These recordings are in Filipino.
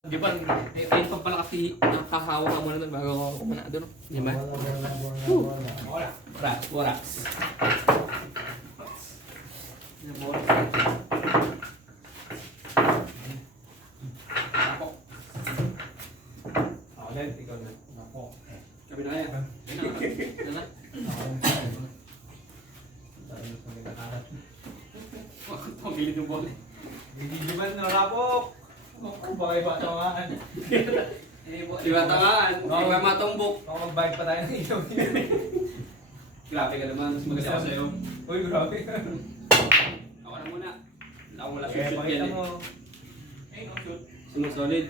Di ba, ayun pa pala kasi nakahawa ka muna doon bago ako muna doon. Di ba? Borax. Ulit, ikaw na. Ako. Sabi na yan. Ano na? Pagilid yung bola. Hindi ba narapok? Ako, bakit ba tamaan? Di ba tamaan? Di ba matumbok? Ako mag-bike pa tayo ng ilaw. Grabe ka naman. Mas magaling ako sa'yo. Uy, grabe. Ako na muna. Ako wala Kaya shoot pakita yan eh. mo. Solid.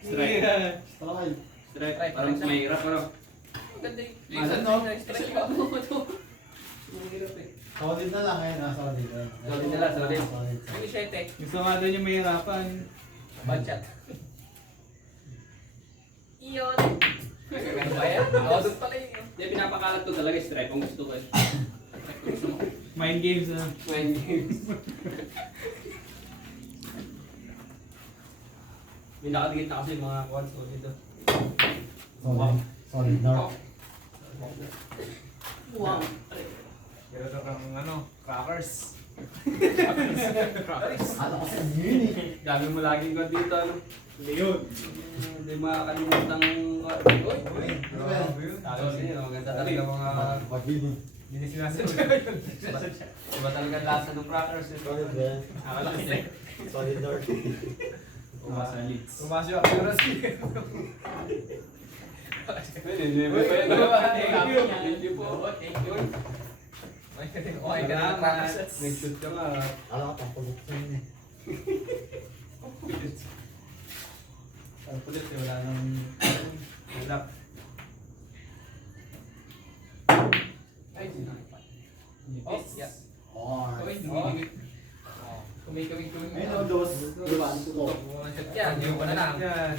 Strike. Strike. Strike. Parang mahirap ano. Ganda yung Ano, no? strike ka mo ito. Mahirap eh. Solid na lang ngayon, solid. Solid na lang, solid. Solid. Ang isyete. Gusto nga doon yung mahirapan. Banchat. Iyon. Ano ba yan? Ako doon pala yun. Hindi, pinapakalat ko talaga strike kung gusto ko eh. Gusto mo. Mind games na. Mind games. May nakadikit na kasi mga quads ko dito. Solid. Solid north. Wow. Meron kang ano, crackers. Ano kasi yun eh. Dami mo laging ko dito ano. Hindi yun. Hindi makakalimutan uy. Grabe yun. Talo sa'yo, maganda talaga mga Pag-ibig. Hindi na sinasabi. iba talaga lasa ng crackers eh. Solid ba? Akala kasi. Solid north. Umasa leads. Tumasyo ako yung Roski. Hindi Uy, Thank you po. Thank you. Okay ka na, crackers. May shoot ka nga. Alam ko, pampabuksan yun eh. Ang pulit eh, wala nang ulap. Ay, sinakit. Nipis. Yeah. Oh, Uy, dumidikit. kumikawig. ayun o, dos. Diba? Tutok. Shot yan, yung na lang. Yan.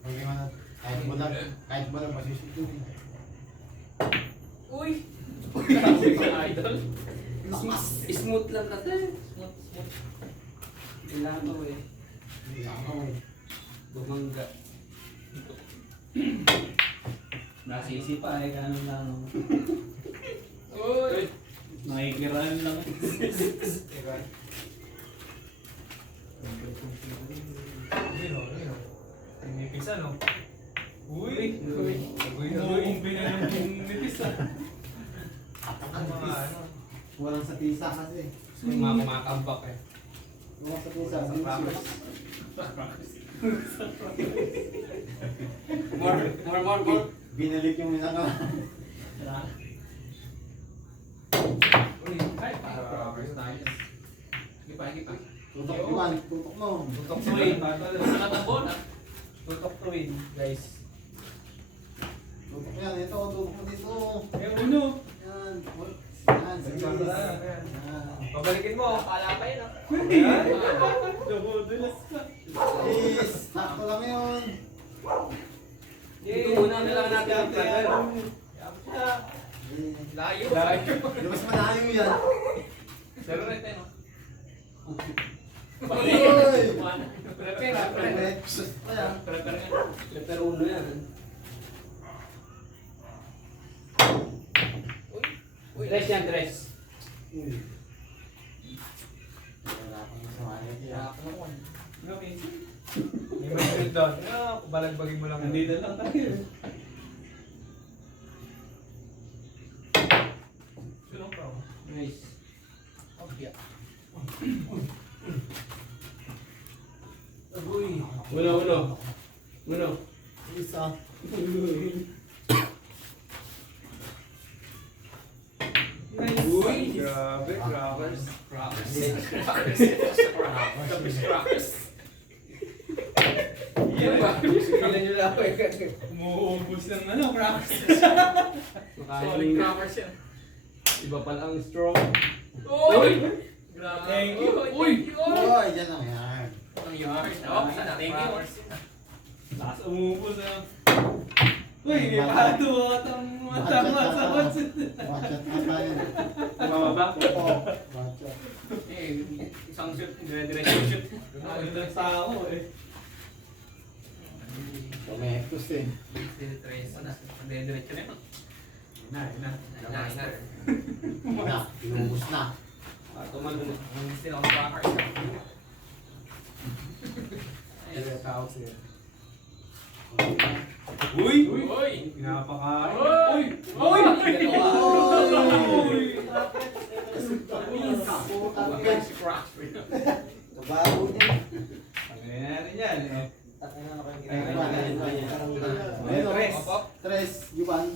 Okay man. Kahit mo lang masisip yun eh. Uy! Mga idol. Smooth lang kasi. Smooth. Kailangan mo eh. Hindi ako eh. Bumangga. Nasisi pa eh, ganun lang. Uy! Nakikiran lang. Diba? Ayun o, ayun o. Nipis ano? Uy! Uy! Umuumpi na yung nipis ah. Ang Mga ano. walang sa pisa kasi. Yung mga kumakambak eh. Walang sa pisa. Sa Sa More. Binalik yung minaka. Uy! Ay, crackers nice. Hipa. Tutok naman. Tutok mo. Tutok to win. Nakatabon ah. Tutok to win, guys. Tutok yan. Ito, tutok mo dito. Eh, uno. Yan. Yan. Sige. Yan. Yan. Pabalikin mo. Pala pa yun ah. Yan. Dulas ka. Please. Sakto lang yun. Dito muna kailangan natin ang player. Layo. Mas malayo yan. Pero rin tayo. Uy! Prepare. Ayan. Prepare uno yan. Uy, tres yan, tres. Uy. Wala akong masamalit yan. Okay. May may down. Balagbagin mo lang. Nandito lang tayo. Sulong ka. Nice. Okay. Uno. Isa. Nice. Uy. Grabe, crackers. Crackers. Yan ba? Sigilan nyo lang ako eh. Umuubos ng ano, crackers. Solid crackers yan. Iba pala ang strong. Uy! Grabe. Thank you. Uy! Uy, dyan lang yan. Ang yard. Oh, sana. Thank you. Lakas umuubos ah. Uy, may pato at ang matama sa watsit. Watchat na tayo. Bumaba? Oo. Watchat. Eh, isang shoot. Dire-diretso shoot. Ang ilang tao eh. Gusto eh. Magdidiretso na yun. Yun na. Inubos na. Tumalun. Tawag sa'yo. Uy! Pinapakain. Uy! Uy! Kabaho niya. Pagayin natin yan. Ayun o. Tres. Tres, Yuban.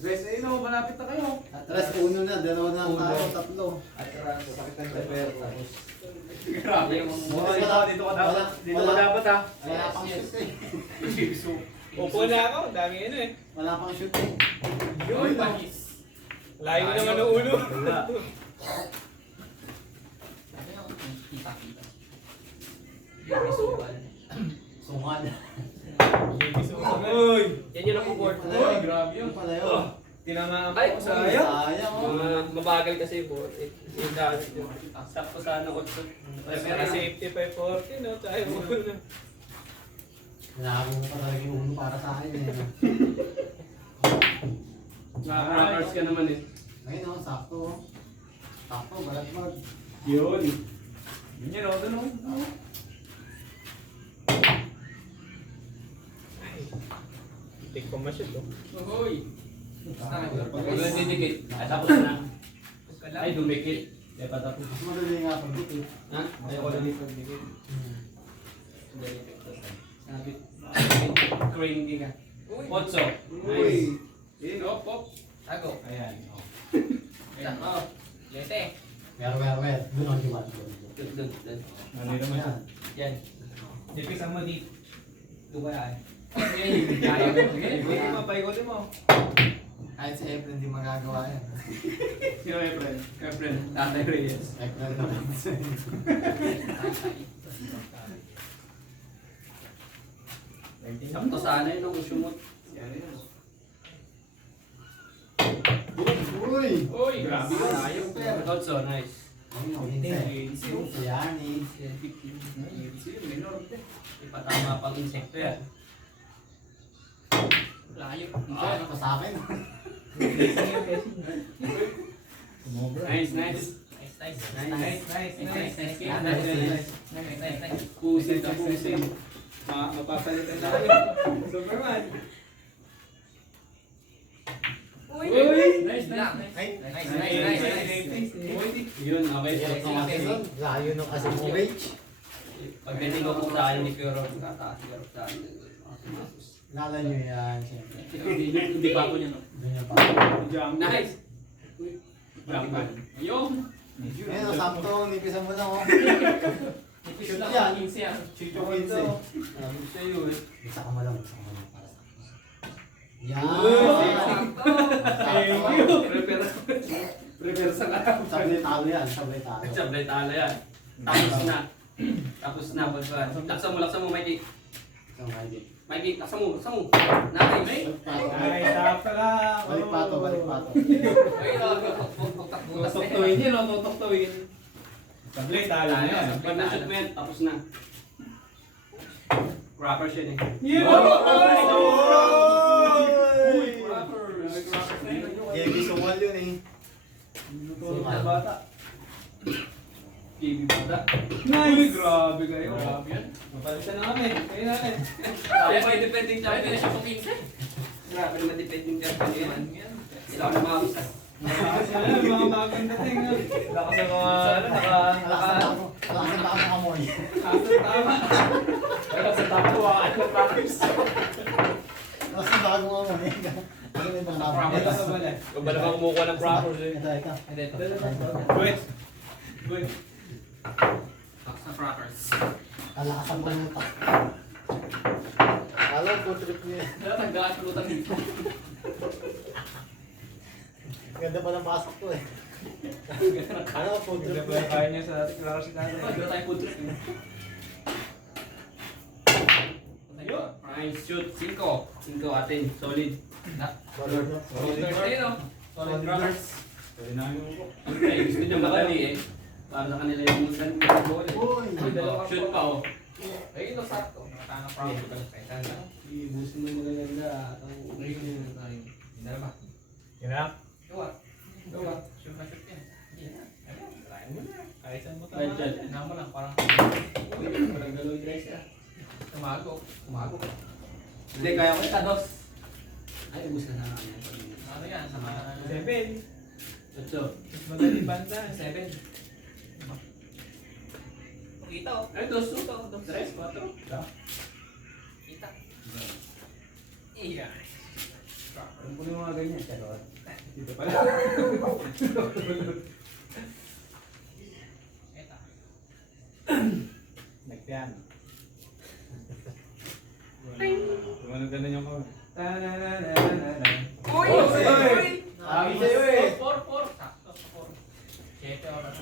Bes, ayun o, malapit na kayo. Tres, uno na, dalawa na ang tao, tatlo. Grabe yung Dito ka dapat ha. Wala pang shoot eh. Upo na ako, dami ano eh. Wala pang shoot eh. Uy, bakis. Layo ko naman ang ulo. Sungan. Uy! Yan yung naku-board. Uy, grabe yun. Yung pala yun. Tinamaan Ay, ko sa ayaw. Sayang oh. Mabagal kasi yung board. Yung dami yun. Sakto sana ko. Pero safety 540 no, tayo mo na. Kailangan mo pa talaga yung uno para sa akin eh. Nakaka-rappers ka naman eh. Ayun o, sakto oh. Sakto, balat mag. Yun. Yun yun o, dun o. Take pa ma-shoot o. Uy! Pag nandidikit. Ay, tapos na. Ay, dumikit. Ay, patapos. Mas madali nga pag dito. Ha? Ayaw ko lang dito dikit. Sabi. Cranky ka. Otso. Uy! Yun, op, op. Tago. Ayan. Ayan, oh. Lete. Mer. Doon ang Yuban. Dun. Ano naman siya? Yan. Dipis ang madit. Doon ka yan. Kaya mo. Ikutin mo, paikutin mo. Kahit si Efren hindi magagawa yan. Sino Efren? Efren, Tatay Reyes. Efren naman. Sakto sana yun ang usumot. Yan yun. Uy! Uy, grabe yun. Ayaw. Also, nice. Si Yani. Ipatama pang insekto yan. Layo. Ano pa sa akin? Nice. Pusin ka, pusin. Mapapalitan tayo. Superman. Uy! Nice. Yun, okay. Layo nung kasi mo range. Pagdating ko kung saan ni Kuya Rob, tataas sa akin. Lala nyo yan, siyempre. Hindi pa ako niya, no? Doon yung pa. Nice! Jamban. Ayun! Ayun o, sakto. Nipisan mo lang o. Shoot yan. 15 yan. Chito ko yun eh. Alam mo siya yun. Isa ka malang para sa akin. Yan! Thank you. Prepare sa karapan. Sablay talo yan, sablay talo. Sablay tala yan. Tapos na, Balban. Laksan mo, Mikey. Isang higit. Mikey, laksan mo. Nakay, May. Ay, tap ka lang. Balik pato. Ayun, butas na Tutuktuin yun, o, tutuktuin. Sablay, talo na yan. Pag na-shoot mo yan, tapos na. Rapper siya eh. Yun! Uy! Rapper! JB Sungal yun eh. Tulog na bata. TV bata. Uy, grabe kayo. Grabe yan. Mapalitan na kami. Kayo natin. Sabi pa yung defending champion na siya po 15. Grabe naman defending champion yan. Sila ako namamisa. Sana, mga bagong dating. Lakas sa mga, Alasan na ako ng amoy. tama. Kaya sa tapo, practice. Alasan na ako ng amoy. Ano yung mga namin? Ito sa bala. Kung ba naman kumukuha ng proper eh. Ito. Good. Sa frappers. Alakas ang panutak. Alam ko trip niya. Taggaan ko lutan dito. Ganda pa ng pasok ko eh. Ano po trip Ganda pa kaya niya sa ating klaro si Tata. Ganda tayong food trip. Nice shoot. 5 atin. Solid. Solid na. Solid drops. Pwede namin mo po. Ay, gusto niya madali eh. Para sa kanila yung goal eh. Uy! Shoot pa oh. Ay, ito sakto. Tanga problem ka lang. Kaya lang. Ibusin mo yung magaganda. Hindi na ba? Yun na. Gawa. Gawa. Shoot na shoot yan. Hindi na. Ayun. Try mo na. Kahit saan mo Right, tama. right. Tingnan mo lang. Parang Parang galoy guys ah. tumago. Tumago. Hindi, kaya ko ito, dos. Ay, ubus ka na kami. Ano yan? Sa mga... 7. Ocho. Mas madali banda. 7. Kita oh. Ay, dos, dos, dos, tres, cuatro. Kita. Iya. Alam ko yung mga ganyan. Charot. Dito pala. Eta. Nagpiano. Gumano ganun yung kawin. Uy! Uy! Sabi sa'yo eh. 4. Sakto. 7 oras.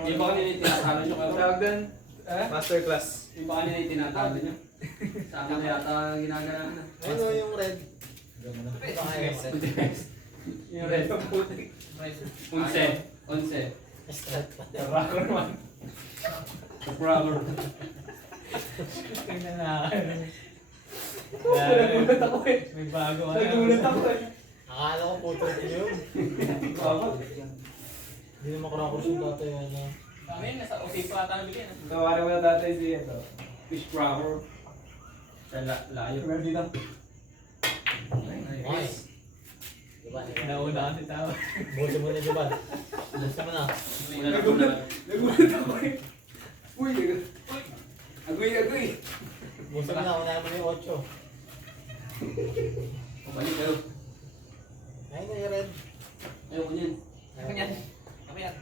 Di ba kanina yung tinatalo nyo kayo? Tawag doon. Masterclass. Di ba kanina yung tinatalo nyo? Sa akin na yata ginagana na. Ayun o yung red. Yung red. Onse. Onse. Rocker man. Rubber. Tingnan na. Nagulat ako eh. May bago ka. Nagulat ako eh. Akala ko puto yun. Hindi naman karakurus yung dati yun. Kami, nasa OT pa ata nabili. Tawarin mo na dati si ito. Fish rubber. Sa layo. Meron dito. Nice. Diba? Nauna kasi tao. Buti mo na diba? Buti mo na. Nagulat ako eh. Uy, agoy, agoy. Buti mo na. Unahin mo na yung 8. Pabalik kayo. Ayun na yung red. Ayoko niyan. Ako yan. Ako yan.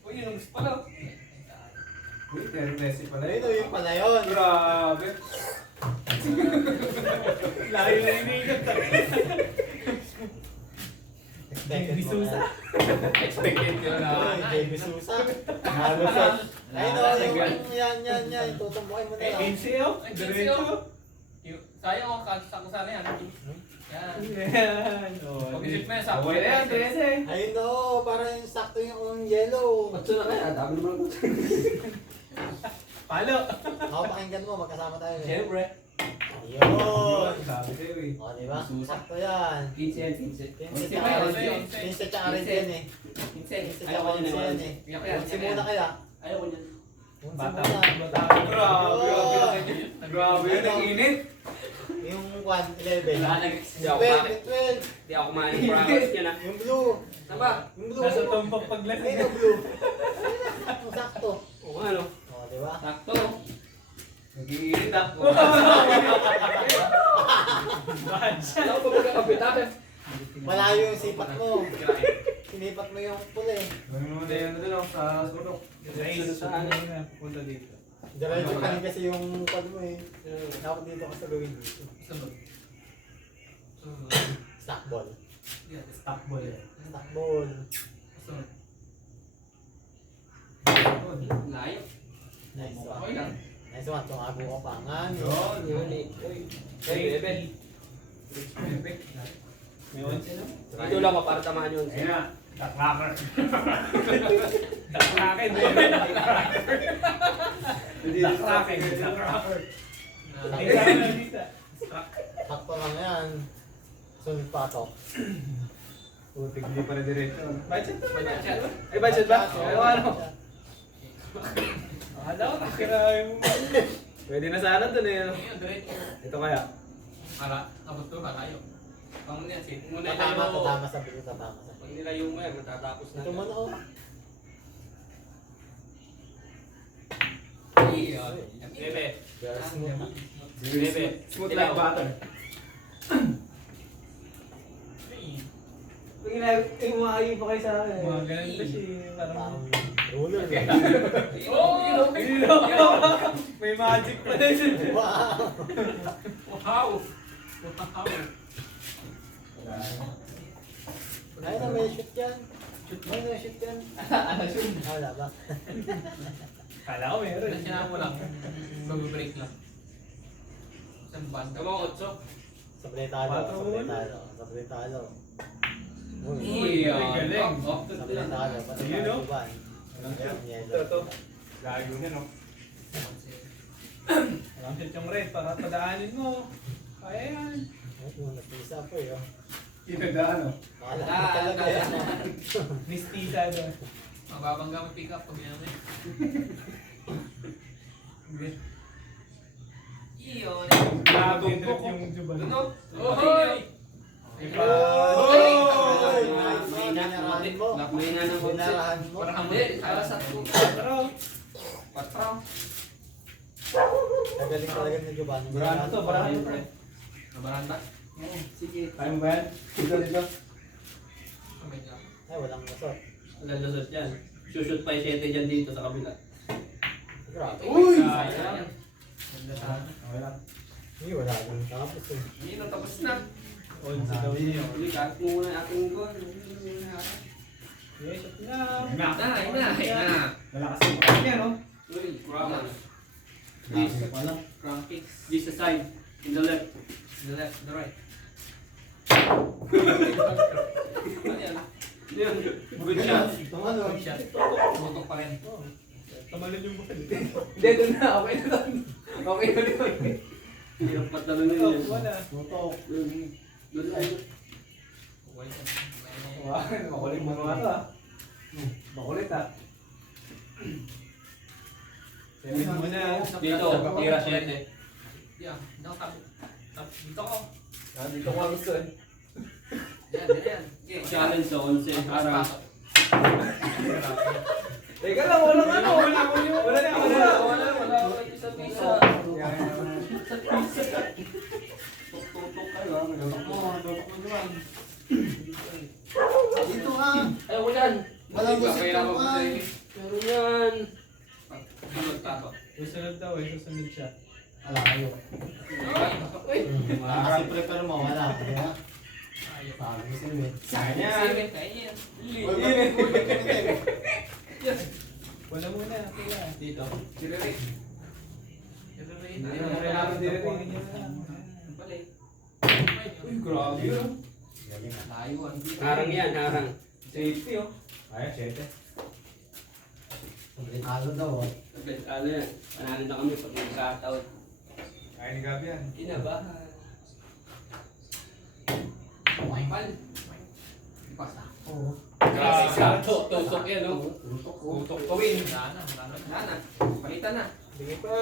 Uy, yun ang gusto pala. Uy, very classy pala Ayun o yung pala yun. Grabe. Layo na iniigat. Expected mo na. Expected yun na. Ay, JB Sousa. Halos yan. Ayun o, yung yan. Tutumbukin mo na lang. 15 oh. Ay, Diretso. Sayang ako, sa kusana yan. Yan. Yan. Pag-isip mo yan, sakto. Okay na yan, 13. Ayun o, parang sakto yung yellow. Otso na kaya, dami naman ako. Palo. Ako pakinggan mo, magkasama tayo. Siyempre. Ayun. Sabi sa'yo eh. O, diba? Sousa. Sakto yan. 15 yan, 15. Pinsa Pinsa tsaka red pinsa, yun. pinsa. Pinsa tsaka red yan eh. 15. Pinsa tsaka Ayoko onse niyan. yan eh. Iyak yan, Onse iyak muna yan. kaya. Ayoko niyan. Onse Bata. muna. Grabe. Grabe yun, ang init. Yung 1, 11. Wala na guys. Hindi ako 12, kumain. yung 12. Hindi ako kumain ng brackets niya na. Yung blue. Saan ba? Yung blue. Nasa tumpok paglasing. Ayun yung blue. Yung sakto. Oo nga no. O, diba? Sakto. Nag-iinit ah. Bad siya. Ano ko magkakapit akin? Malayo yung sipat mo. Sinipat mo yung pula eh. Gawin mo na yan doon sa surok. Sa ano na, punta dito. Diretso ka rin kasi yung pad mo eh. Dapat dito ka sa gawin dito. Sunod. Stack ball. Stock ball eh. Stack ball. Sunod. Layo. Nice Okay one. lang. Nice one. Tumago ka pa nga. Yun. Hey, Bebe. May 11 na? Dito lang pa para tamaan yun. Ayun na. Ducklacker. Ducklacker. Ducklacker. Ducklacker. Tingnan mo na dito. Sakto lang yan. Sunod patok. Putik, hindi pa na diretso. Budget na. Budget. Ay, budget ba? Oo, Ano, ano? budget. Akala ko, nakirahin mo. Pwede na sana dun eh. Ayun, diretso. Ito kaya. Abot to, malayo. Pang yan, sit. Muna Tatama, tayo. tatama sa bilo, tatama sa Pag nilayo mo yan, matatapos na. Ito mo na oh. Ayun. Bebe. Girls mo na. Bebe. Smooth like butter. Pag umaayon pa kayo sa akin. Mga ganun kasi Parang parang... ruler. Oh! May magic pa din. Wow! Wow! Wow! Ay na, may shoot yan. May na shoot yan. Wala ba? Kala ko meron. Nasya mo lang. Mag-break lang. Isang banda. Tama, otso. Sablay talo. Sablay talo. Uy, galing. Sablay talo. Yun, no? Yellow. Ito. Gago na no. shoot yung red, para padaanin mo. Kaya yan. Ay, nagpisa po yun. Pinagdaan, oh. Akala ko talaga yan. Mistisa doon. Mababangga mo pick up pag yan eh. Iyon. Grabe yung jubal. Ano? Ohoy! Iba. Minarahan mo. May na ng Minarahan mo. Parang hindi. Para sa Pero, patro. Nagaling talaga ni Giovanni. Barano to, barano to. Nabaranda? Sige. Kaya mo ba yan? Dito. Ay, walang masot. Walang lusot yan. Shoot pa yung 7 dyan dito sa kabila. Grabe. Uy! Sayang. ganda sana. Okay lang. Hindi, wala akong tapos eh. Hindi na tapos na. On sa daw niyo. Uli, kahit mo muna yung ating goal. Yes, shot na. Na. Malakas yung pakit niya, no? Uy, Raman. This. Wala. Crown kicks. This side. In the left. The left, the right. Ayan. Ayan. Good shot. Itong ano? Good shot. Tutok pa rin. Oh. Tamalin yung bukal. Hindi, doon na. Okay na doon. Okay na doon. Hirap patalo na Oh, yun. wala. Tutok. Doon na. Wow, makulit mo mga to, ah. Makulit, ah. Seven muna. Dito, tira 7. Yeah, dito ko. Dito ko ang gusto, eh. Yan. Challenge sa 11. Araw. Teka lang, walang ano. Wala na. Wala. Isa-isa. Tutok kayo, ah. Tutok mo doon. Dito ka. Ayaw ko yan. Walang musik Kaya ka pa. Pero yan. Susunod daw eh, susunod siya. Wala kayo. Uy. Kasi prepare mo, wala. Kaya? Sabi ko sa'yo eh. Sayang. Kaya yan. Wala muna, kuya. Dito. Direct. Uy, grabe yun. Galing ah. Harang yan, harang. Safety, oh. Ay, 7. Komplikado daw oh. Ano yan? Panalo na kami pag nagkataon. Ay, ni Gabi yan. Kinabahan. Pal. Pasa. Oo. Tusok yan, no? Tutok ko. Tutok ko, win. Wala na. Palitan na. Sige pa.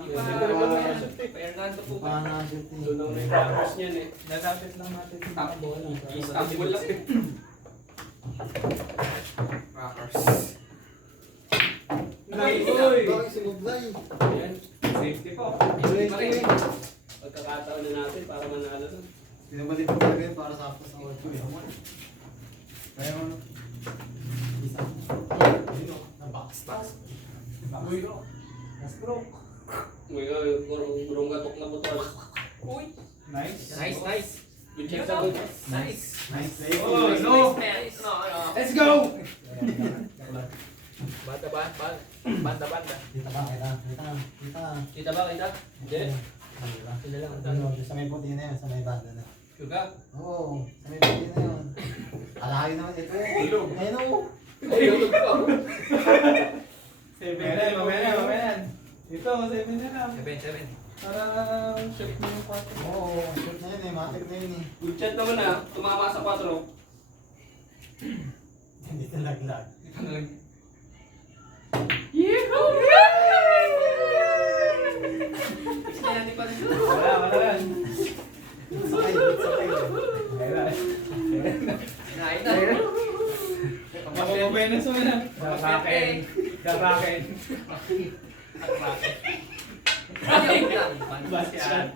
Hindi pa. Dito naman na shoot eh. Pairgan po Pa pa. na-shoot eh. Doon ang may tapos niyan eh. Natapit lang natin yung mga bola. Istanbul lang. Rockers. Nice! Uy! Bakit si Muglay? Ayan. Safety po. Ito pa rin. Pagkakataon na natin para manalo na. Pinabalik ko talaga yun para sakto sa auto eh. Kaya mo, no? Isa. Yun o. Na-backspass. Uy, na-stroke. Uy, kurong gatok na butol. Uy! Nice. Nice. Good check sa good. Nice. Nice. Oh, no! Nice. Let's go! Banda. Kita ba? Kita. Kita ba? Kita? Hindi. Sila lang. Ano, sa may puti na yun, sa may banda na. Suga? Oo, sa may puti na yun. Alahin naman ito eh. Tulog. Ayun o. Ay, tulog pa. 7 Mamaya yan, mamaya yan. Ito, 7 na lang. 7. Para shoot mo yung 4. Oo, shoot na yun eh. Matik na yun eh. Good shot naman ah. Tumama sa 4. Hindi talaglag. Yehoo! Gusto yan, di pa rin. Wala yan. Sakay. Nain na. Makapabenas mo na. Daraken. Basyan.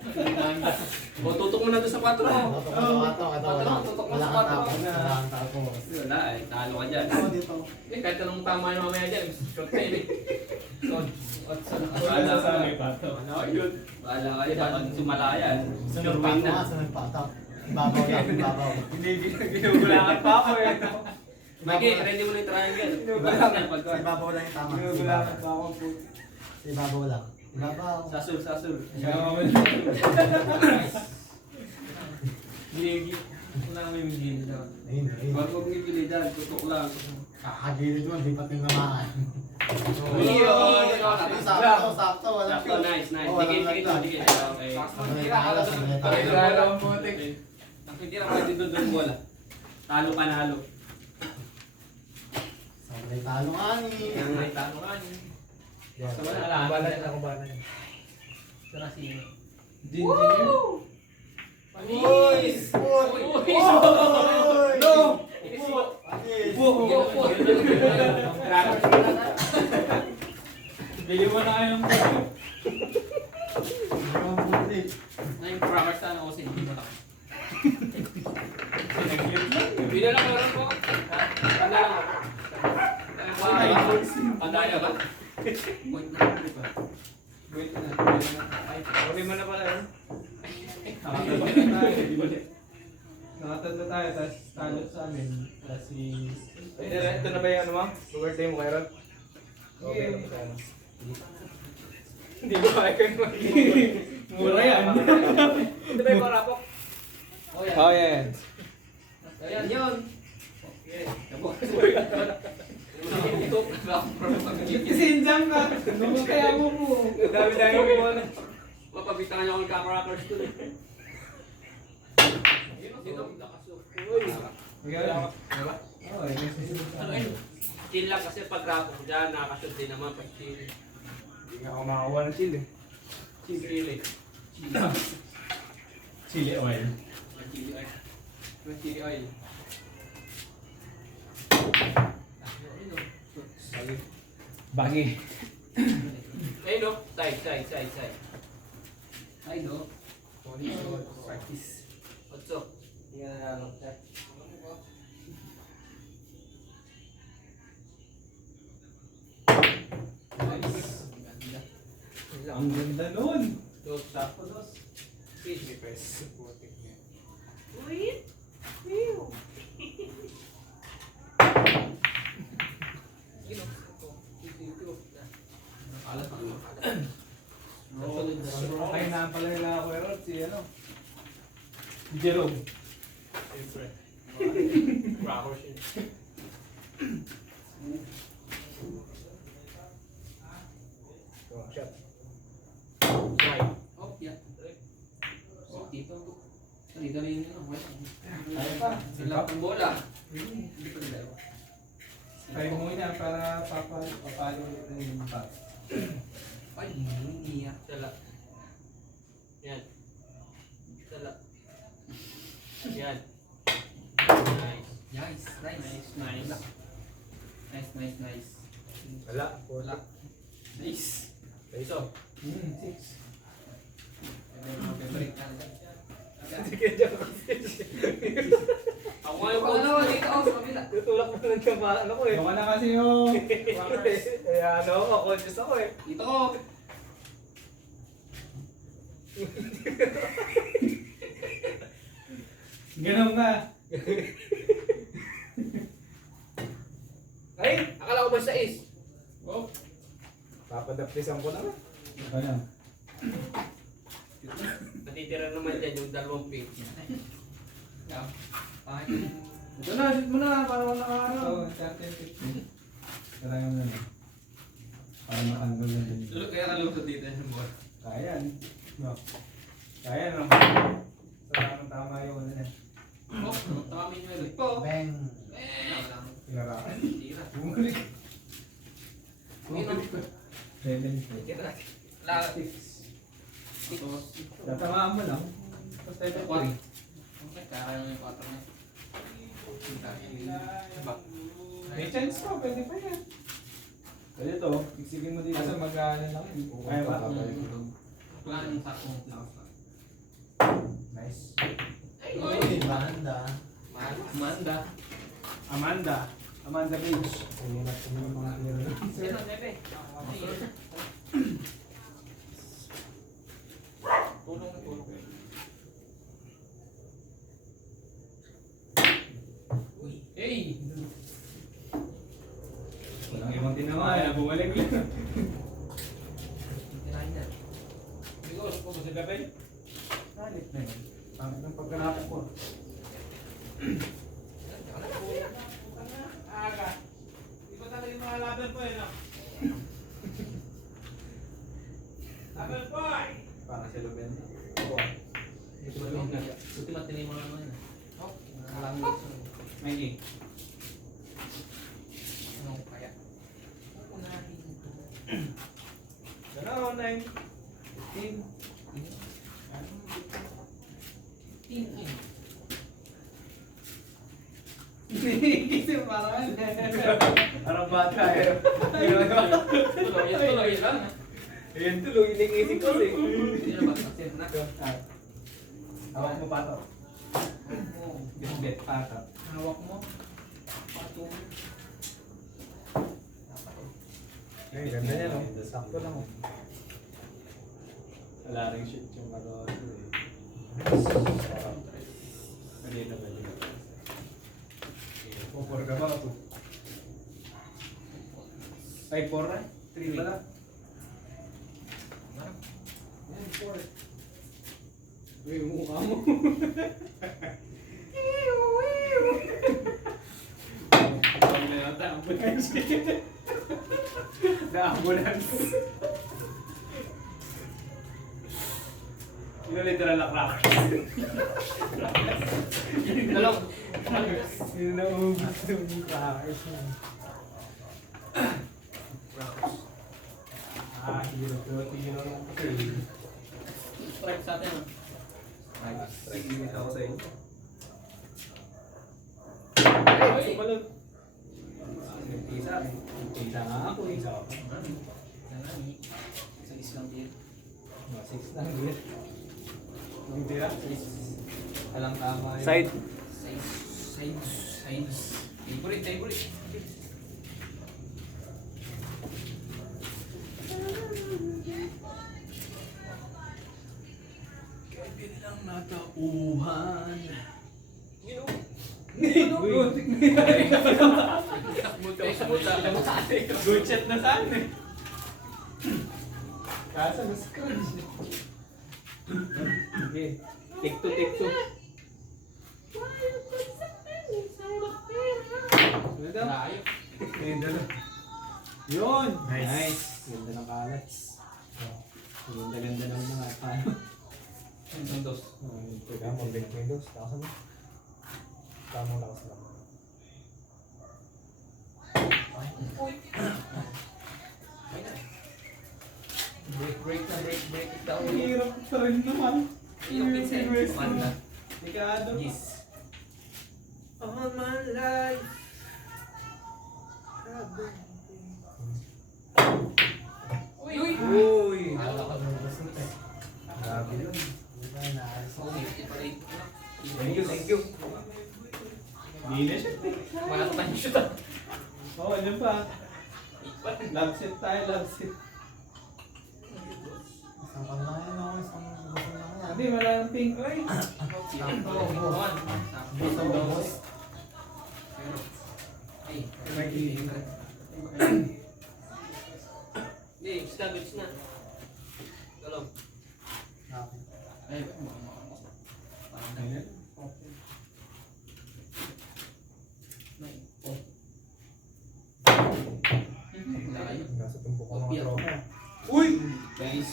O, tutok mo na doon sa 4. Tutok mo sa 4. Wala kang tapos. Wala eh, talo ka dyan. Ako dito. Eh, kahit anong tama yung mamaya dyan, short na yun eh. Wala sa may pato. Ano yun? Wala kayo, dapat sumalayan. Sure Sunod win pato na. nga, sunod pato. Ibabaw lang, ibabaw. Hindi, ginugulangan pa ako eh. Mikey, ready mo na yung triangle. Sa ibabaw lang yung tama. Sa Ginugulangan ibabaw. pa ako po. Sa ibabaw lang. Ibabaw. Sasul. Gigi. Wala mo yung gigi daw. Ayun. Huwag mong ipili dyan, tutok lang. Kakagilid mo, di pa tinamaan. Sakto, sakto. Walang Sakto, shoot. nice, nice. Oh, walang Dikit, laglag. dikit. Okay. Sabay talo, sabay talo. Pagkakala ang putik. Nakitira mo dito doon bola. Talo panalo. Sabay talo nga ni. May talo ka niyo. Sa wala. Kubanan na, kubanan. Tara si Jin, jin. Panis! Uy! Uy! No! Panis! Bili mo na kayo ng putik. Ang putik. Ngayon, crackers na ako sa hindi mo lang. Sinaglit lang. Bila lang meron ko. Panda lang ako. Panda na ba? Wait na. Wait na. Huli mo na pala yun. Nakatatlo tayo, tapos talo sa amin. Tapos si... Ito na ba yung ano mo? Birthday mo kay Rod? Okay. Hindi ko kaya kayo mura yan. Ito ba yung parapok? Oh, yan. Oh, yeah. Ayan, yun. Sinjang ka! Ano kaya mo po? Dami-dami mo ano. Mapabitangan niyo ako ng kakarackers ko. Dito, lakas yun. Magkala. Oh, Ano yun? Chill lang kasi pag rapok dyan, nakakashoot din naman pag chill. Hindi nga ako makakuha ng chili. Chill eh. Chili oil. Chili oil. Chili oil. Bagi. Ayun no? Side. Side no? Practice. Otso. Tingnan na lang. Ang ganda nun. Dos, tapo dos. Fish. Uy! Ew! Yun o. Ito. Alas pa naman. Ay na pala nila ako Rod, si ano? Si Jerome. Siyempre. Crackers yun. Shot. Right. Oh, yeah. Oh, dito. Dito rin yun. Kaya pa. Sila ang bola. Hindi pa nila. Try mo na para papalo ulit ng yung pass. Ay, hindi ah. Sala. Yan. Sala. Yan. Nice. Nice. Wala. Wala. Nice. Iso. 6. Ako ngayon ko na dito ako sa kabila. Tutulak mo lang yung ano ko eh. Yung na kasi yung... Eh ano, conscious ako eh. Dito ko. Ganun ka. Ay, akala ko ba sa is? Oh. Papadaptisan ko na nga. Ano? Natitira naman dyan yung dalawang page. Yeah. Ito na, shoot mo na para wala ka ano. Oo, 13-15. Kailangan mo na. Para makanggol na din. Kaya nalusot dito yung board. Kaya yan. No. Kaya no. Tama yung ano niya. Oh, tama yung ulit po. Bang! Tinara. Tira. Bumalik. Bumalik. 7. Tira. Lahat. 6. Tatamaan mo lang. Tapos tayo tayo. One. Okay, kaya yung 4 na. Diba? May chance pa, pwede pa yan. Pwede to, iksigin mo dito. Kasi mag-ano lang yun. Kaya ba? Wala nang sakong class. Nice. Uy, banda. Manda. Amanda Page. Ayun na po yung mga hero. Sino, Pepe? Tulong. Uy. Hey! Walang ibang tinawa, bumalik lang. Tirahin na. Siguro, po ba si Pepe? Halit na yun. Pangit ng pagkalapit ko. Aga. Di ba talaga yung mga laban po eh no? Teloben. Ultimate din yung mga ano yun. Mga language. Mikey. Anong kaya? Unahin ito. Gano'n, 9. 15. Tingin. Kasi parang parang bata eh. Tuloy lang. Ayan tuloy, inisip ko eh. Hindi na ba? Kasi na. Hawak mo pa to. Get pa to. Hawak mo. Patung. Ay, ganda niya no? Sakto lang oh. Wala rin shit yung magawa ko eh. Hindi na ba dito? Pupor ka ba ito? Ay, 4 na? 3 pala? Ay, 4. Uy, mukha mo. Ang nata, ambulance. Na-ambulance. Yung literal na crackers. Dalawang. Yung naubos yung crackers mo. Hero lang kasi. Strike sa atin. Strike limit ako sa inyo. Ay! Sumalot. Pisa. Pisa nga ako eh. Isang lang din. 6 lang din. Ang tira? Alang tama yun. Side. Sides. Favorite. Kailan lang natauhan. Good shot na saan eh. Kasa na scratch. Okay. Take two. Layo. Yun! Nice! Ganda ng kalats. Ganda ng mga paano. Ang dos. Teka, mo Windows. Lakas mo. Tamang lakas lang. Break it down. Ang hirap pa rin naman. Yung pincel. Manda. Dekado. Yes. All my life. Uy! Uy! Grabe yun. Diba, naalis ako. Thank you. Hindi na siya. Wala pa tayong shoot ah. Oo, andyan pa. Love set tayo, love set. Isang kan lang yan, no? Isang gusto lang yan. Hindi, wala ng pink. Ay! Sakto. Gusto mo, boss? Ay, hindi, establish na. Galong. Okay. Ay, Nasa tumpok ko mga tropa. Uy! Guys.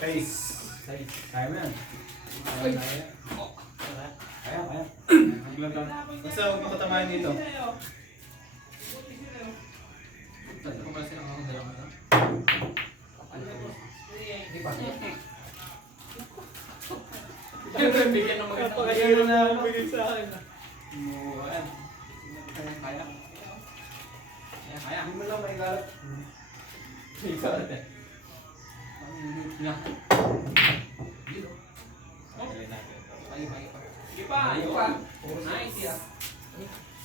Guys! Kaya mo yan. Ay. Kaya. Haglan lang. Basta huwag makatamaan dito. Tatlo ko pala sila mga dalawang na. Hindi pa. Bigyan ng maganda. Napakahiro na bigay sa akin. Muwan. Kaya. Hindi mo lang may galat. Ikaw natin. Nga. Dito. Ay. Sige pa. Nice.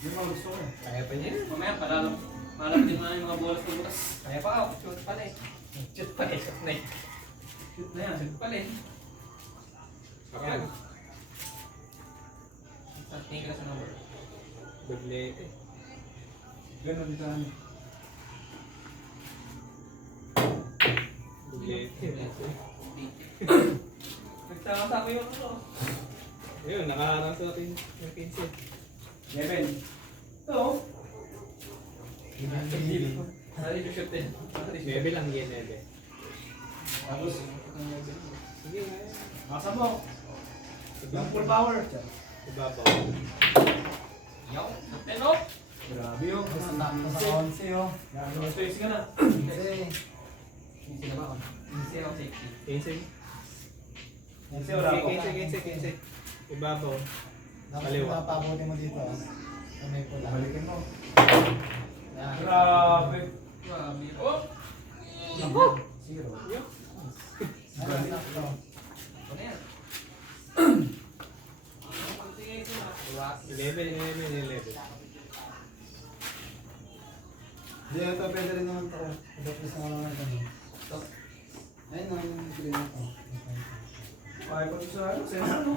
Yung mga gusto ko. Kaya pa niya. Mamaya malalam din mga bolas ng bukas. Kaya pa ako. Shoot pala eh. Shoot na yan. Shoot na yan. Shoot pala eh. Ayan. Tingin ka sa number. Baglete. Ganun dito ano. Baglete. Nagsama-sama yung ano. Ayun, nakaharang sa atin yung 15. 11. Ito. Hindi. Hindi shoot din. 9 lang yan, 9. Tapos, ang level mo. Sige, ngayon. Basa mo. Yung full power. Ibabaw. Yaw, pero. Grabe yun. Nasa 11 oh. Space ka na. Kasi, Easy na ba ako? Easy ako safety. 15. kasi Sige, wala ko. 15. Ibabaw. Dapat Kaliwa. mapapabuti mo dito ah. Sa may pula. Balikin mo. Yan. Grabe. Grabe. Oh! Zero. Yup. Ayun, sakto. Ano na yan? Diba? 11. Hindi, ito pwede rin naman ito. Idopis na naman ito. Ito. Ayun na, yung green na ito. Kaya ko sa ano? Sa ano?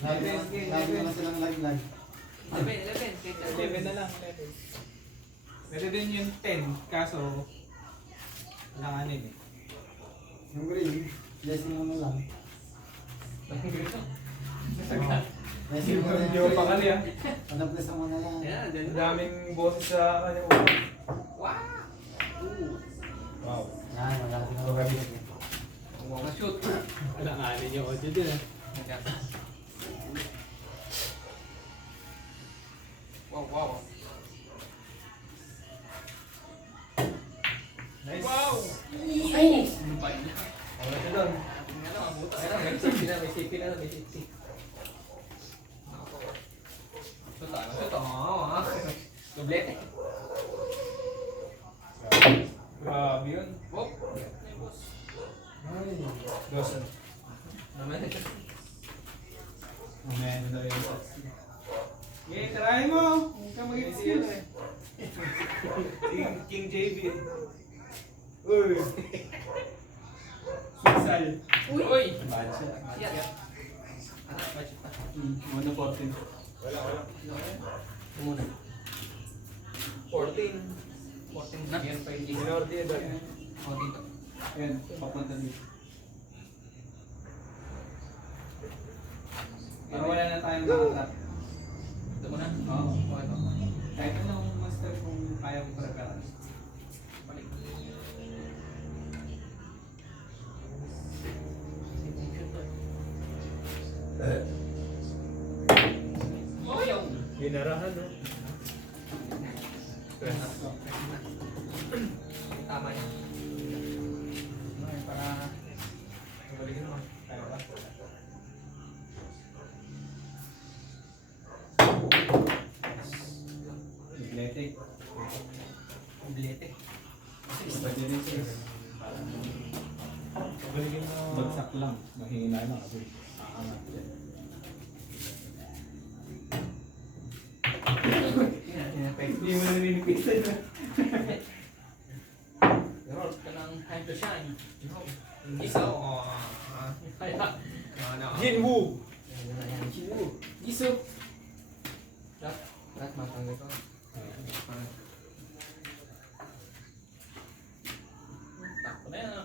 Lagi naman silang lag-lag. 11. 11 na lang. 11. Pwede din yung 10. Kaso, langanin eh. Yung green, blessing mo na lang. Blessing mo na Hindi ko pakali ah. Panaplas mo na lang. Ayan, Ang dyan. daming boses sa kanya. Wow! Wow. Yan, wala din ako. Huwag ka shoot. Langanin yung audio din ah. Wow. Nice. Wow! Okay na doon. May safety na. Shoot. Doblete. Grabe yun. Oh! Ay, Dosen. Naman. Mamaya na daw yung shots. Okay, try mo. Huwag ka mag-excuse. King JB. Uy. Suksal. Uy! Bad siya. Yan. Budget pa. Ano 14? Wala. Ito muna. 14. 14 na. Meron pa yung G. Minority doon. O, dito. Ayan, papunta dito. Pero wala na tayong nakatrap. Ito muna. Oo. O, ito. Kahit anong master kung kaya mo preparan. Balik. Oh, yaw! Binarahan, no? Tama yan. Para balikin mo. Kaya ba? Athletic. Bilete. Pwede rin siya. Bagsak lang. Mahina lang kasi. Aangat yan. Hindi mo na ninipisan na. Roll ka ng time to shine. Isa o. Kaya. Jinwoo! Giso. Lahat matang ito. Takpo na yan.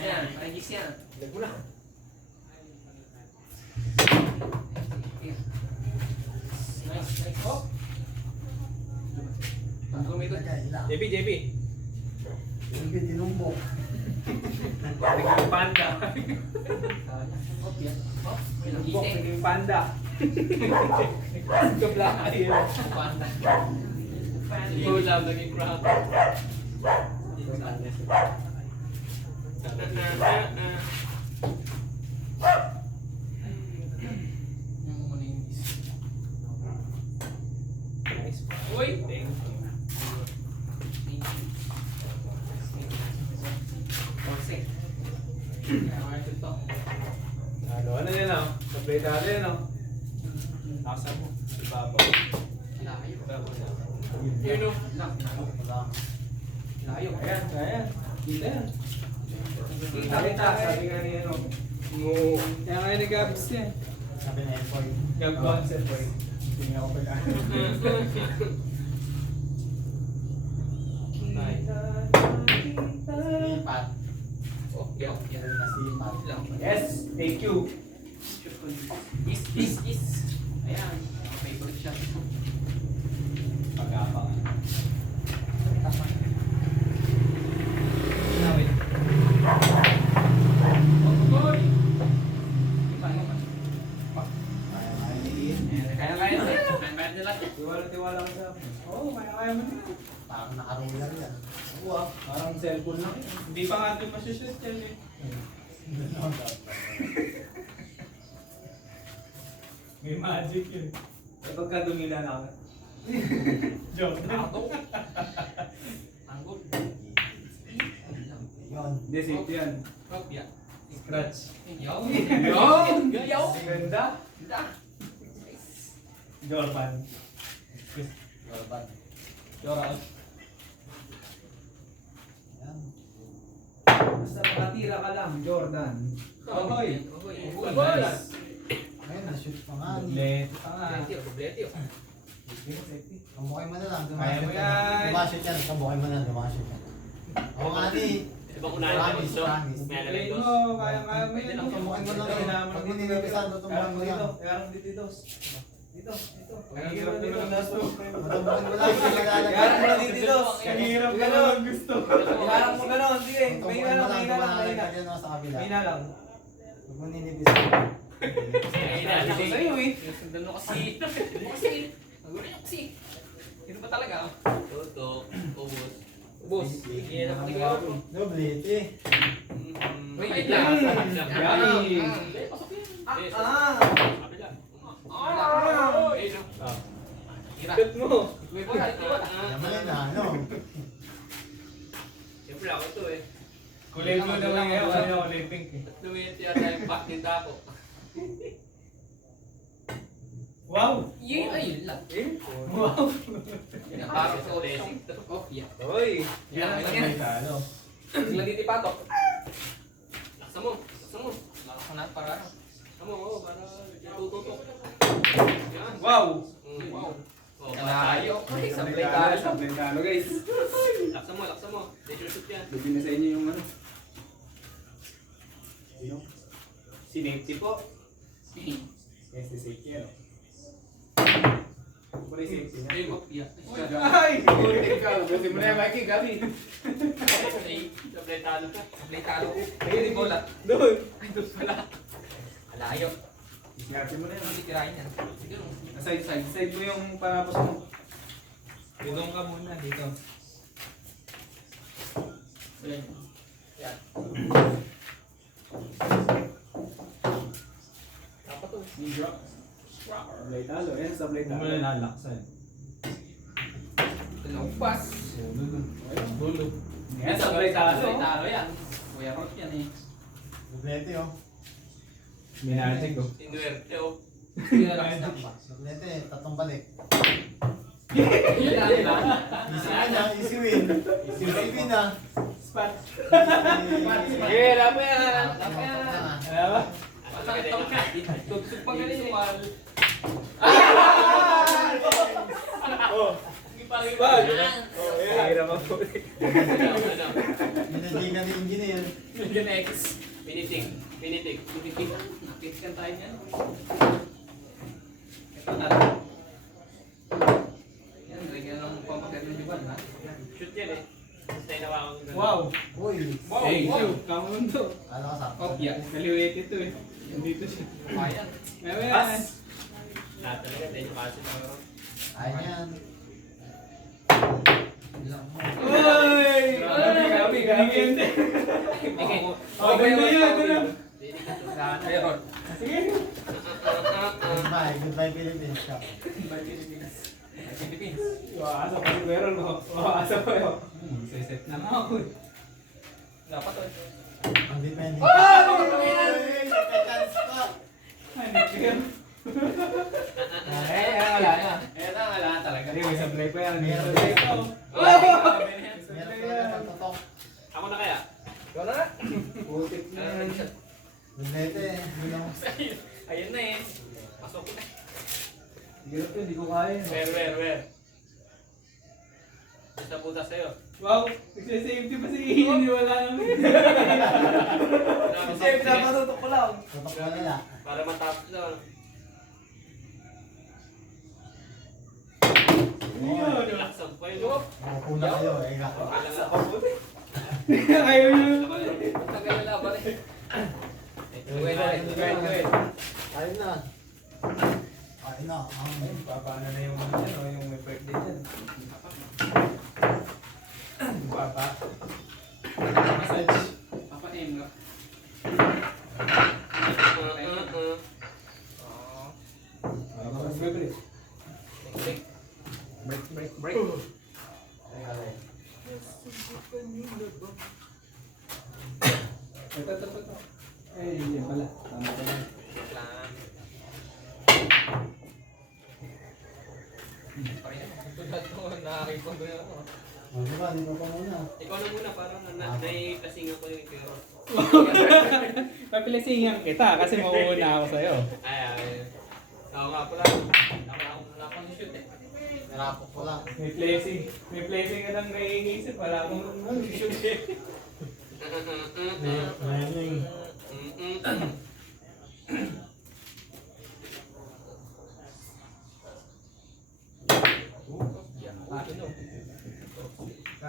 Ayan. Gis yan. Lag mo na. Nice. Oh. Lumikot. JB. Hindi, tinumbok. Naging panda. Oh, yan. Oh, may Tinumbok, nagising. naging panda. Kabla kayo. Panda. Ikaw lang naging crowd. Yung muna yung is. Nice. Uy! Thank you. Consent. Kaya ito to. Ano yan ah? Complete natin yan ah. Nasa mo. Ibabaw. Layo. Ibabaw na. Yun o. Layo. Ayan. Kita yan. Kita. Sabi nga ni ano. Kaya nga nag-abs yan. Sabi na F4. Gag-concept boy. Hindi nga ako pala. Lipat. Oh, yaw. Yan. Lipat. Lang. Yes, thank you. Is. Ayan. Ang favorite shot. Pag-apang. kaya mo na. Parang nakarulan yan. Parang cellphone lang. Hindi pa nga ito masushoot yan eh. May magic yun. Kapag ka dumila na ako. Joke. Tanggol. Yun. Hindi, safe yan. Kopya. Scratch. Yaw. Yun! Yaw. Ganda. Ganda. Jordan. Jordan. Joran. Yan. Basta makatira ka lang, Jordan. Ohoy. Ohoy. Ohoy. Ayun, na-shoot pa nga. Kompleto pa nga. Kompleto. Kamukay mo na lang. Kaya mo yan. Dumashoot yan. Kamukay mo na lang. Dumashoot yan. Oo nga ni. Ito ba kunahin ka gusto? May alagay Play dos? mo, kaya mo yan. Kamukay mo lang. Pag minilipisan, tutumbukan mo yan. Kaya dito, dos. Dito. Ang hirap naman ang gusto. Tutumbukan mo lang. Kaya mo lang dito, dos. Ang hirap naman ang gusto. Iharap mo gano'n, sige. May Tutumbukan mo lang. na lang. Tumalagay mo sa kabila. May na lang. Pag mo nilipisan. Ay, Ako nalagay. sa'yo eh. Sundan mo kasi. Sundan mo kasi. Nagulo niyo kasi. Sino ba talaga? Tutok. Ubus. Boss. Hindi na pati ko. Doblete. Wait, wait lang. Yummy. Pasok yan. Kabila. Ayun o. Tira. Shoot mo. Wait, wala. Naman yun na, ano? Siyempre ako ito eh. Kulay blue naman ngayon. Ano kulay pink eh. Lumiit yata yung back ng dako. Wow! Yun, ayun lang. Wow! Parang sa blessing. Oh, yeah. Hoy. Yan, May yan. talo. Sila dito patok. Laksa mo. Laksa mo. Lakas ko na para. Laksa mo. Oo, para tututok. Yan. Wow. Wow. Oh, Kalayo. Ay, sablay talo, tayo. sablay talo, guys. Laksa mo. Laksa mo. Laser shoot yan. Lugin na sa inyo yung ano. Si Nancy po. Yes, si safety ano. Kulay safety niya. Ay, oh, yeah. Ay! Buti ka. Buti mo na yung Mikey, Gabi. Sablay talo ka. Sablay talo. Ayun, di bola. Doon. Ay, doon pala. Kalayo. Isingapin mo na yan. Hindi tirahin yan. Sige, no. Side mo yung panapos mo. Bidong ka muna dito. Ayan. Yan. Dapat to. Sablay talo. Yan, sablay Huwag talo. mo na lalaksan. Lumpas. Dulo. Yan, sablay talo. Sablay talo yan. Kuya Rot yan eh. Doblete, oh. Minagic ko. Inuerte o. Sige, lakas na pa. Doblete, tatong balik. Yun lang, di ba? Easy win ah, easy win. Easy win ah. Spot. Sige, lapo yan. Lapo yan. Ano ba? Ano ka din? Tugsog pa galing yung mahal. Oh, Hindi pa rin. bag. Oh, yeah. Hirap ako. Ano? Minajigan ni engineer. Yun X. Minitig. Minitig. Nakitikan tayo niyan. Ito na lang. Yan, lagyan ng pamakit ng diban ha. Shoot yan eh. Basta inawakan ko. Wow! Uy, Thank you! Kamundo! ano ka sakto? Oh, yeah. Naliwit ito eh. Nandito siya. Ayan. Ayan! Lahat talaga. Dahil yung kasi na Ayun yan. Uy! Gabi. Oh, ganda yun! Ito na! Meron. Sige! Goodbye, goodbye Philippines. Philippines. Asa pa si Meron mo. Asa pa yun. Set na nga ako. Dapat to. Ang depende. Ano kaya? Wala na. Ayan na, wala talaga. Hindi, may sablay pa yan. May Meron sablay pa. pa. Meron pa pagtotok. Ako na kaya? Ikaw na. Putik na yan. Doblete, bilang. Ayun na eh. Pasok na. Hirap yun, di ko kaya. Where? Basta puta sa'yo. Wow! Nagsasafety pa si Ian. Wala naman. Kasi pinapatutok ko lang. Totok mo nila. Para matapos lang. Yun! Relaxan pa yun. Makukuna kayo, eh ka. Ayaw niya. Tagal na laban eh. Ayun na. Ay na, Ayun, papaano na yung ano, yung may birthday dyan. Papa. Massage. Papa M ka. Mas break. Break. Ito. Eh, yun pala. Tama ka lang. di ba, dito pa muna. Ikaw na muna, parang naipasingan ko yung pero. Papilisingan kita kasi mauuna ako sa'yo. Ay. Ako nga pala. Wala akong shoot eh. Narapok ko lang. May placing ka nang naiisip. Wala akong shoot eh. Mayaning.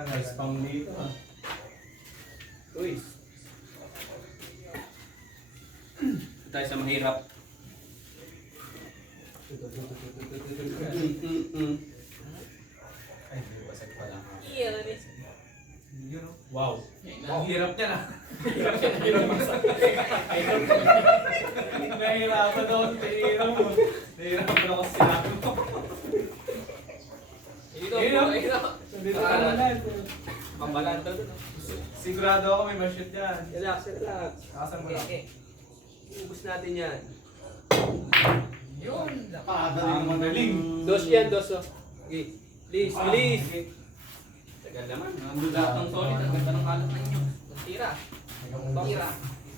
Nice pang dito ha. Uy. Tayo sa mahirap. Ay, basag pala. Iya, Lanis. Yun o. Wow. Ang hirap niya lang. Nahirapan ako sa hero mo. Nahirapan ako sa sinabi mo. Ito, Ayun, oh. ito. Dito ka na lang. Pambalanta doon. Sigurado ako may ma-shoot yan. Relax. Kasan mo lang. Ubus natin yan. Yun. Ang magaling. Dos yan, dos oh. Okay. Please. Tagal naman. Nandun lahat ng solid. Ang ganda ng kalat na inyo. Tira. Tira.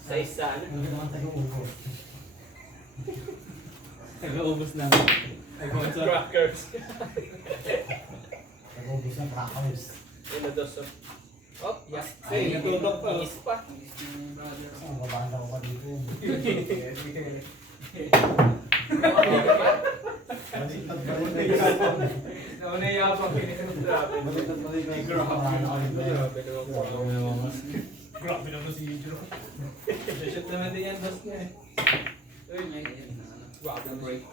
Sa isa na. Hindi naman tayo ubo. Nag-uubos namin. Crackers. Nag-ubos ng crackers. Yan na dos oh. Oh, yes. Ay, natutok pa. Inis pa. Ang babanda ko pa dito yun. Baliktad ba rin? Nauna yapang grabe. Baliktad ba rin? Grabe. Grabe naman si Hidro. Shoot naman din yan, boss niya eh. Grabe ang break.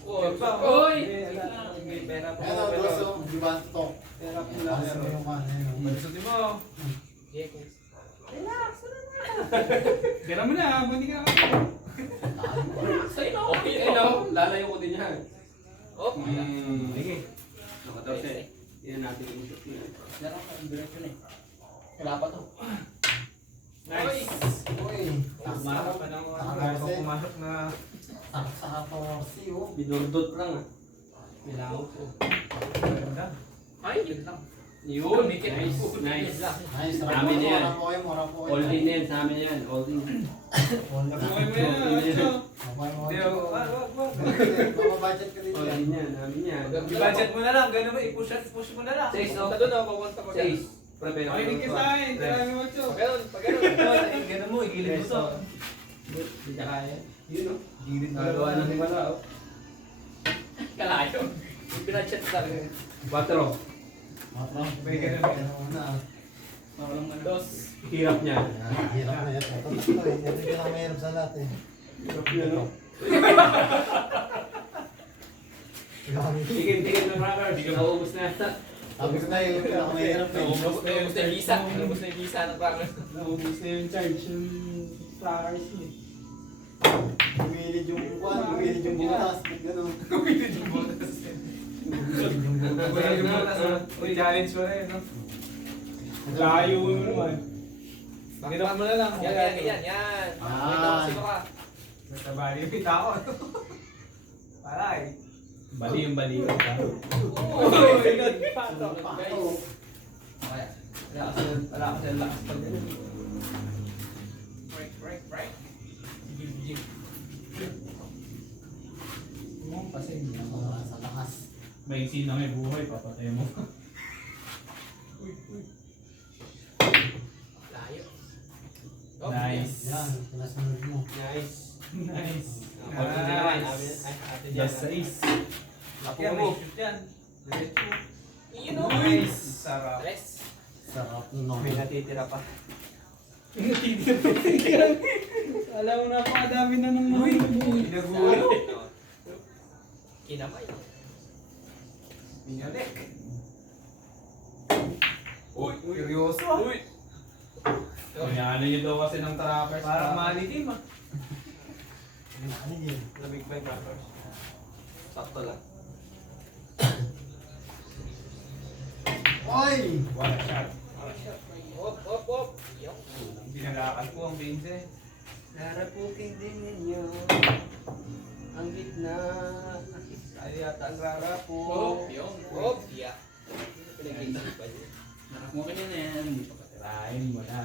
Oy! Oy! May pera po. Ayan o, doso. Di ba ito? Pera po lang. Alis mo yung man. Malisutin mo. Tira mo na, bundi ka na. Sa'yo na ako. Eh, no? Lalayo ko din yan. Oh. Sige. Nakatapos eh. Yan natin yung shoot mo yan. Meron ka ang direction eh. Wala pa to. Nice. Uy. Pumasok pa ng pumasok na Sa 14 oh. Binurdot lang ah. Kailangan ko. ganda. Ay, yun lang. Yun, nice. Nice. Nice. Dami na yan. Mura po kayo. All in yan sa amin yan. All in. Buhay mo yan, Ocho. Hindi, wag. Mababudget ka dito All yan. in yan. Amin yan. I-budget mo na lang. Ganun mo, i-push mo na lang. Seis, no? Punta doon oh, pupunta ko dyan. Seis. Prepare ako. Makinig ka sa akin, tira mo, Ocho. Pag ganun. Ganun mo, igilid mo to. Hindi ka kaya. Yun no? Gilid mo Nagawa na ni Mala. Kalayo. Yung pinachat lang. 4. Matro. May ganun. Ganun muna. Walang ano. Dos. Hirap niya. Yan, hirap na yan. Ito eh. Ito yung pinakamahirap sa lahat eh. Hirap niya no? Grabe. Tigil na brother. Naubos na. Sabi ko na yung pinakamahirap eh. Ubus na yung visa. Ubus na yung visa ng Crackers. Naubos na yung charge, yung flackers niya. Lumilid yung buwan, lumilid yung butas. Ganun. Lumilid yung butas. Uy, challenge mo na yun, no? Layo mo naman. Hirap mo na lang. Yan. Ito, sino ka? Natabali yung tao. Paray. Bali yung bali. Oh, Pato. Wala ka sa last pag yun. Break. Kasi hindi na mga sa lakas. May sino may buhay, papatay mo. Layo. Nice. Yan, pinasunod mo. Nice. Nice. Konti din naman. Ate Jan. Just 6. Lapo mo. Shoot yan. Diretso. Yun o. Nice. Sarap. Tres. Sarap no. May natitira pa. Alam mo na, dami na ng mga Pinagulo. Kinamay. Pinyanek. Uy, seryoso ah. Uy! Kanyano nyo daw kasi ng trappers. Parang malidim ah. Ano yun? Lamig pa yung trappers. Sakto lang. Oy! One shot. Op. Yung. Binagakan po ang 20. Rarapukin din ninyo ang gitna. Tayo yata ang rarapo. Yung. Op. Yeah. Pinag-iisipan yun. Nakamukin din yan. Hindi pa Tirahin mo na.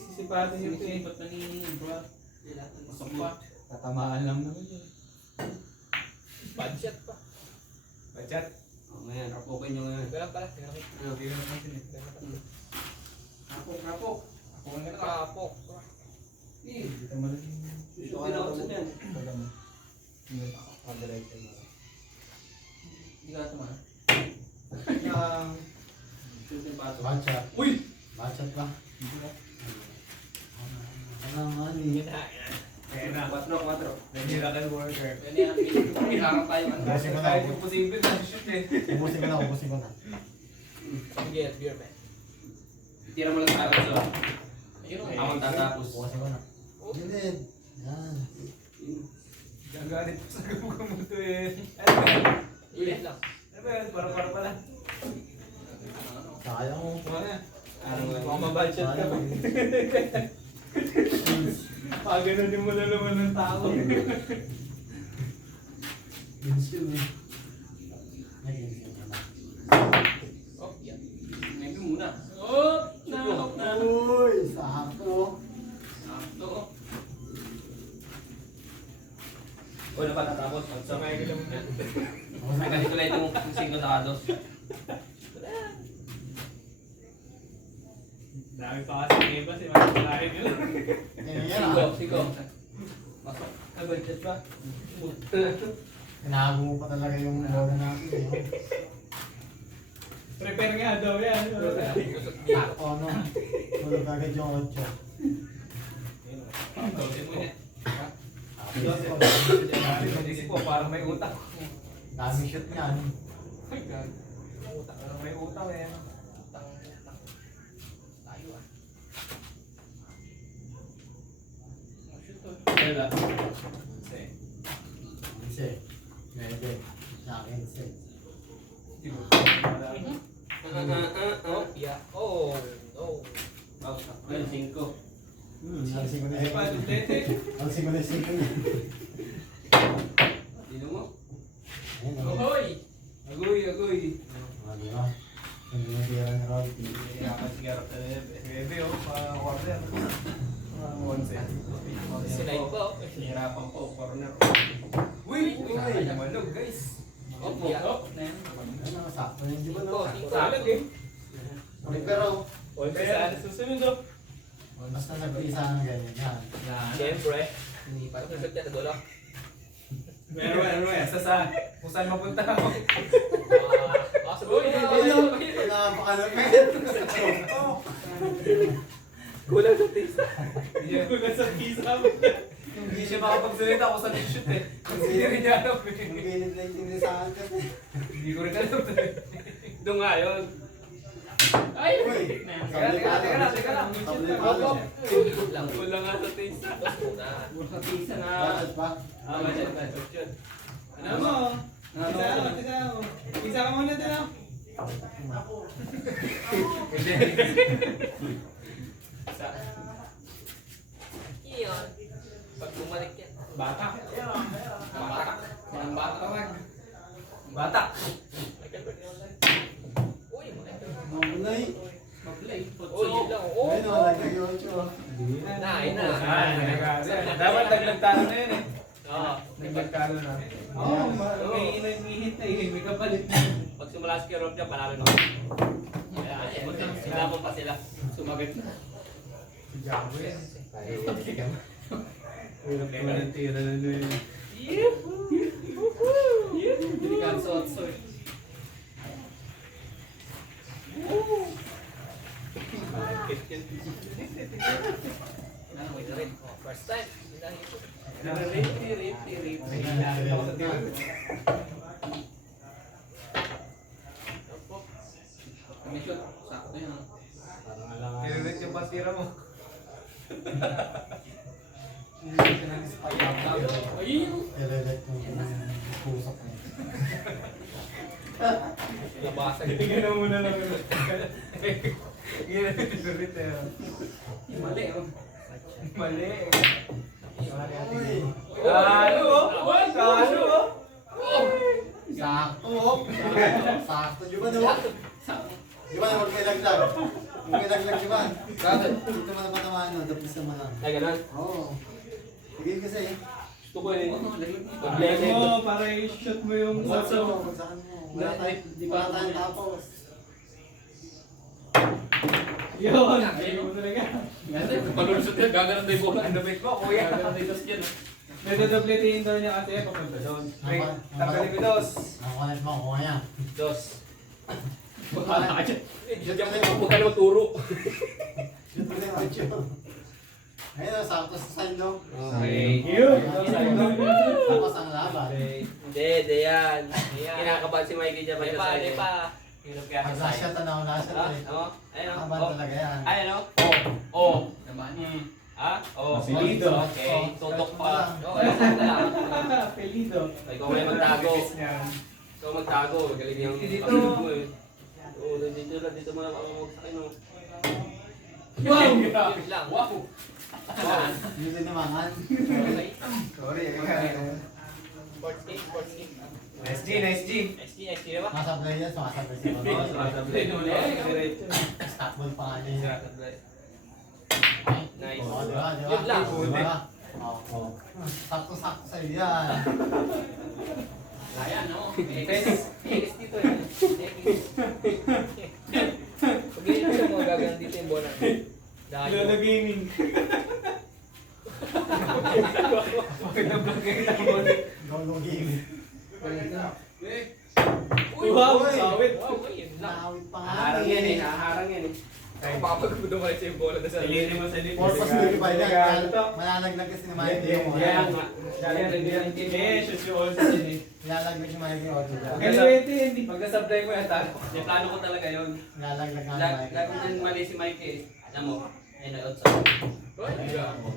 Sisipatin yung Sinisin ba't naningin, bro? Pasok pa. Tatamaan lang naman yun. Bad shot pa. Bachat. O ngayon, rapukin nyo ngayon. Ganun pala. Tingnan ko. Hindi ko napansin eh. Rapok. Rapukin ka na. Kapok. Dito mo rin. Ito ka na sa yan. Taga mo. On the right side mo. Hindi ka tama. Yang. Shoot yung pato. Bachat. Uy! Bachat ba? Ano naman eh. Kaya na. 4. The miracle worker. Ganyan, pinarang tayo. Ubusin ko na. Kahit imposible na shoot eh. Ubusin ko na. Sige, beer man. Tira mo lang sa akin sa. Ako tatapos. Ubusin ko na. Hindi. Yan. Gagalit ko sa gamukam mo to eh. Ilan lang. Ano ba yun? Para pala. Sayang mo. Ano na? Baka mabudget ka ba? Paganonin mo na naman ng tao. Insul eh. Nag-insul ka na. Oh, yeah. Maybe muna. Oh! Nakakap na. Uy! Sakto. Sakto. O, na pa tatapos. Samay ka lang na. May ganito lang itong signo sa kados. Dami pa kasi iba si Martin nyo. Yan ah. Sigo. Pasok. Budget pa? Tinago mo pa talaga yung bola natin eh. Prepare nga daw yan. Sakto ano. Tulog agad yung 8. Dosin mo niya. Isip ko, parang may utak. Daming shoot niya. Ano? Parang may utak eh. Tayo ah. Kaya Kasi. Pwede. Sa akin set. Oh, yeah. Oh, no. Ayun, 5. Nalasing ko na Ay, yung pa, dutete. Nalasing ko na yung 5 niya. Dino mo? Ayun o. Hoy! Agoy. Di ba? Hindi na tira ni Rolty. Bebe oh, pa corner. 11. Sinay pa oh. Hirapan po, corner. Uy! Malog guys. Oh, yeah. Ano, sakto yun. Di ba no? Salag eh. Pero, Saan susunod o? basta nag-isa ng ganyan yan. Siyempre. Parang nasot yan sa dulo. Ano yan? Kung saan mapunta ako. Uy! Napakalapit. Kulang sa tisa. Kulang sa kisa mo. Hindi siya makapagsalita kung saan shoot eh. Kasi hindi rin niya alam eh. Ang ginit lang yung saan kasi. Hindi ko rin alam eh. Doon nga yun. Ay! Uy! Teka lang. Kulang nga sa tisa. Sa pisa na. Bakit pa? Ano mo? Isa mo. Isa ka muna din ako. Iyon. Pag bumalik yan. Batak. Batak. Ang batak. Batak. Uy! Mamulay. Mablay. Uy! Yun lang. Oh! Ayun o, lagay yung 8. Nain na. Dapat nagtalo na yun eh. Oo. Nagtalo na. Oo, may inang-ihit na eh. May kapalit na. Pag sumula si Kerop niya, panalo na. Sila pa sila. Sumagat na. Si Jabo yan. Walang tira na yun. Hindi ka sot-sot. Ano, wait rin. First time. Ako sa team. May shoot. Sakto yun. Parang alangan. Direct yung pasira mo. Ayun. Direct yung pusok mo. Labasan. Tingnan mo muna lang. Tingnan mo direct eh. Mali. Mali. Uy! Ano? Ano? Sakto! Sakto! Di ba naman? Di ba naman may laglag? May laglag di ba? Bakit? Dito mo na matamaan no, dapis naman lang. Ay, ganun. Oo. Sige kasi. Gusto ko yun. Lagyan mo para i-shoot mo yung Bagsakan mo, bagsakan mo. Wala tayong tapos. Yun! Ayun mo talaga. Palulusot yan. Gaganon na yung bola. Ang dapit mo, kuya. Gaganon na yung dos yan. Nadadobletiin daw niya kasi papunta doon. Wait, tanggalin ko dos. Nakakonect mo, kuha niya. Dos. Baka ka dyan. Huwag ka na magturo. Shoot mo na yung audio. Ayun o, sakto sa sando. Okay. Yun! Tapos ang laban. Hindi yan. Kinakabahan si Mikey dyan. Hindi pa, hindi pa. Hirap kaya Pag nasa tanaw, nasa Ah, eh. ano? Ayun, Kaban oh. talaga yan. Ay, ano? Oh. Ah? Oh. Apelido. Okay. Tutok pa. Oh. Okay, sakto lang. Apelido. Ikaw may magtago. niyan. Ikaw magtago. Galing yung Dito. kapatid mo eh. Oo, dito lang. Dito mo lang ako magsakin mo. Wow! Yun lang. Wow! Yun din naman. Okay. Sorry, Sports game, sports game. Nice G, nice G. ST na ba? Masablay yan, sumasablay si Mama. Sumasablay nun eh. Statball pa nga niya. Nice. Oo, di ba? Di ba? Yun lang. Di ba? Oo. Sakto-sakto sa'yo yan. Ayan, no? X dito eh. Pag ganyan siya mga gagawin dito yung bola. Lolo Gaming. Bakit na-vlog kayo ng bola? Lolo game. Wow, sawit. Wow, yun lang. Nakawit pa nga. Haharang yan eh, haharang yan eh. Kapag dumalit siya yung bola na sa Pilitin mo sa lips. Purpose mo ba yan? Malalaglag kasi ni Mike yung Kaya audio. nga. Eh, shoot you also din eh. Malalaglag si Mike yung audio. Pwede, hindi. Pag nasablay mo yan, yung plano ko talaga yun. Malalaglag nga ni Mike. Lagi nang mali si Mike eh. Alam mo, ayun na, otsa. Uy,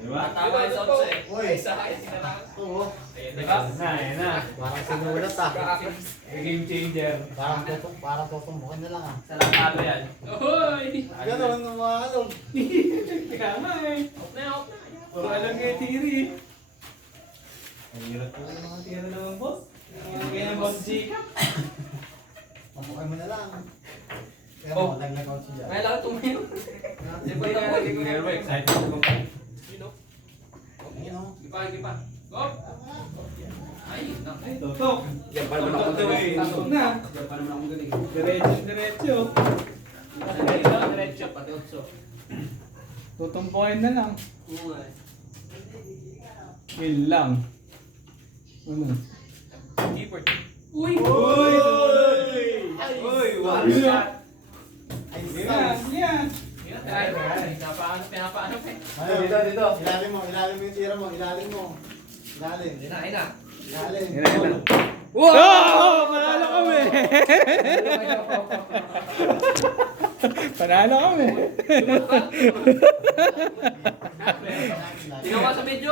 Diba? tama yung sa otsa eh. Uy. Sa akin, sinarang. Oo. Ayun, diba? Ayan na. Parang sinulat ah. Game changer. Parang tutumbukan na lang ah. Sa lakado yan. Uy! Ganon ang mga alog. Kaya nga eh. Off na, off na. Puro alam kayo tiri. Ang hirap po ng mga tira naman, boss. Kaya ng boss Jacob. Pamukay mo na lang. Kaya Oh. mo, laglag out siya. May lang tumayo. Di ba yung nalagay ko na? Excited ako. You know? Ayun o. Gipa. Go! Ay, nak. Ay, tutok. Yan pa naman ako galing. Tutok na. Yan pa naman ako galing. Diretso. Diretso, pati otso. Tutumpukin na lang. Oo nga eh. Yun lang. Ano? Keeper. Uy! Uy! Uy! One shot! Ay, Yan, yan. Pinapaano pa eh. Dito. Ilalim mo yung tira mo. Ilalim mo. Ilalim. Ayun na. Ilalim. Wow! Panalo kami! Panalo kami! Ikaw ka sa medyo.